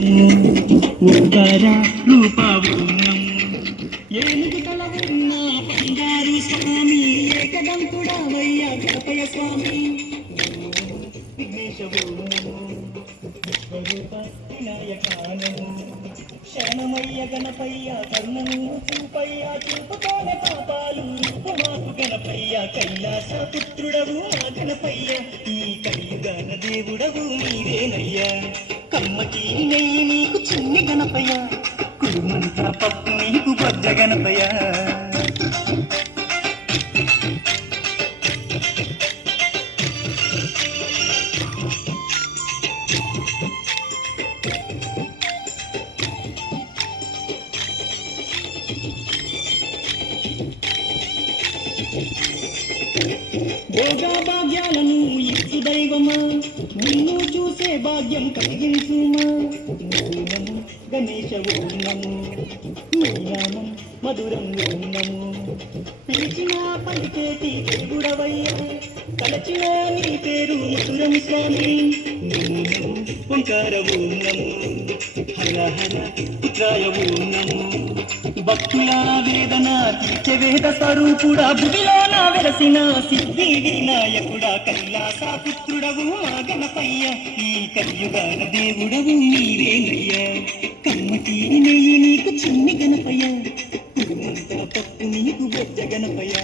ఓంకార రూపవున్నము ఏనుగు తల ఉన్న బంగారు స్వామి ఏకదంతుడవయ్య గణపయ స్వామి విఘ్నేశవోనము విశ్వరూప వినాయకానము శరణమయ్య గణపయ్య కర్ణము చూపయ్య చూపుతోనే పాపాలు రూపమాకు గణపయ్య కైలాస పుత్రుడవు మా గణపయ్య ఈ కలియుగాన దేవుడవు నీవేనయ్యా కమ్మటి నెయ్యి నీకు చిన్ని గణపయ్య కుడుమంతా పప్పు నీకు బొజ్జ గణపయ్య భోగా భాగ్యాలను ఇచ్చు దైవమా నిన్ను చూసే భాగ్యం కలిగించుమా నమో గణేశ ఓం నీ నామం మధురం ఓం పిలిచిన పలికేటి దేవుడవయ్యా తలచిన నీ పేరు మధురం స్వామి ఓంకార ఓం నమో హర హర పుత్రాయ ఓం నమో భక్తుల వేదన తీర్చే వేద స్వరూపుడా భువిలో నా వెరసిన సిద్ధి వినాయకుడా కైలాస పుత్రుడవు మా గణపయ్య ఈ కలియుగాన దేవుడవు నీవేనయ్యా కమ్మటి నెయ్యి నీకు చిన్ని గణపయ్య కుడుమంతా పప్పు నీకు బొజ్జ గణపయ్య